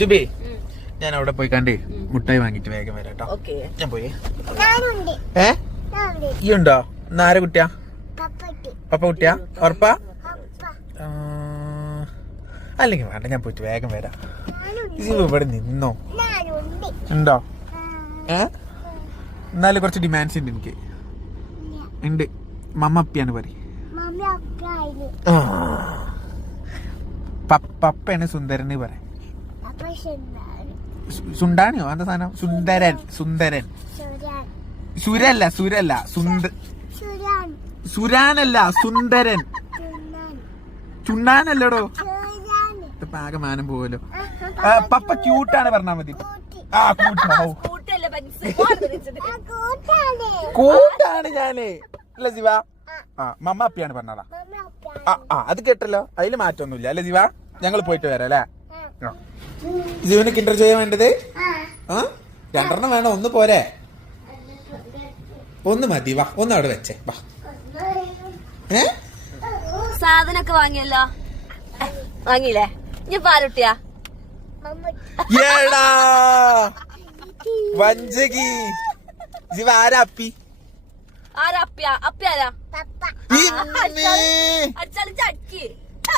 ജുബി ഞാൻ അവിടെ പോയി കണ്ടേ മുട്ടായി വാങ്ങിട്ട് വേഗം വരാം കേട്ടോ. ഞാൻ പോയി. ഈ ഉണ്ടോ? ആരെ കുട്ടിയാ? പപ്പ കുട്ടിയാ? ഉറപ്പാ? അല്ലെങ്കിൽ വേണ്ട, ഞാൻ പോയിട്ട് വേഗം വരാം. ഇവിടെ നിന്നോ ഉണ്ടോ? എന്നാലും കുറച്ച് ഡിമാൻഡ്സ് ഉണ്ട് എനിക്ക്. ഉണ്ട്. മമ്മ അപ്പിയാണ് പറയും. പപ്പയാണ് സുന്ദരന് പറയാം. സുണ്ടാണിയോ എന്താ സാധനം? സുന്ദരൻ. സുന്ദരൻ സുരല്ല സുരല്ല സുരാനല്ല സുന്ദരൻ. ചുണ്ടാനല്ലടോ. ആകെ മാനം പോവല്ലോ. പപ്പ ക്യൂട്ടാണ് പറഞ്ഞാ മതി. ആ കൂട്ടാണ് ഞാന് അല്ല ശിവ. മമ്മ അപ്പിയാണ് പറഞ്ഞാടാ. അത് കേട്ടല്ലോ, അതില് മാറ്റൊന്നുമില്ല അല്ലെ ശിവ? ഞങ്ങൾ പോയിട്ട് വരാം അല്ലേ? ജീവന് കിൻഡർ ജോയ് വേണ്ടത്? രണ്ടെണ്ണം വേണം, ഒന്ന് പോരെ? ഒന്ന് മതി. വാ, ഒന്ന് അവിടെ വെച്ചേ. വാ. സാധനൊക്കെ വാങ്ങിയല്ലോ. വാങ്ങിയില്ലേ? ഇനി പാലുട്ടിയാ വഞ്ചകി. ജീവ ആരാ അപ്പി? ആരാ അപ്പിയാ? അപ്പി ആരാ? ഈ അടിച്ചാലും ചക്കി.